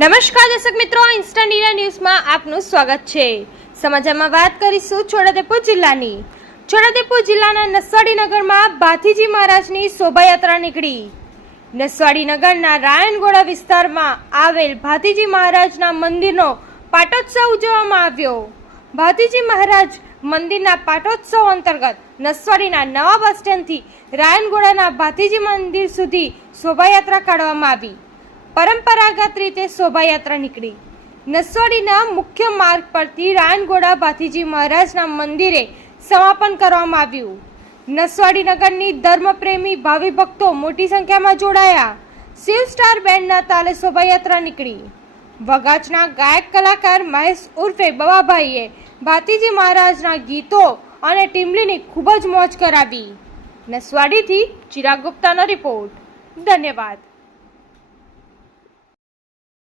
નમસ્કાર દર્શક મિત્રો ઇન્સ્ટન્ટ ઇન્ડિયા ન્યૂઝમાં આપનું સ્વાગત છે. સમાચારમાં વાત કરીશું છોટાદેપુર જિલ્લાની. છોટાદેપુર જિલ્લાના નસવાડી નગરમાં ભાથીજી મહારાજની શોભાયાત્રા નીકળી. નસવાડી નગરના રાયણગોળા વિસ્તારમાં આવેલ ભાથીજી મહારાજના મંદિરનો પાટોત્સવ ઉજવવામાં આવ્યો. ભાતીજી મહારાજ મંદિરના પાટોત્સવ અંતર્ગત નસવાડીના નવા બસ સ્ટેન્ડથી રાયણગોળાના ભાતીજી મંદિર સુધી શોભાયાત્રા કાઢવામાં આવી. પરંપરાગત રીતે શોભાયાત્રા નીકળી. નસવાડીના મુખ્ય માર્ગ પરથી રાયણગોડા ભાથીજી મહારાજના મંદિરે સમાપન કરવામાં આવ્યું. નસવાડી નગરની ધર્મપ્રેમી ભાવિ ભક્તો મોટી સંખ્યામાં જોડાયા. શિવ સ્ટાર બેન્ડના તાલે શોભાયાત્રા નીકળી. વગાચના ગાયક કલાકાર મહેશ ઉર્ફે બવાભાઈએ ભાતીજી મહારાજના ગીતો અને ટીમલીની ખૂબ જ મોજ કરાવી. નસવાડીથી ચિરાગ ગુપ્તાનો રિપોર્ટ. ધન્યવાદ.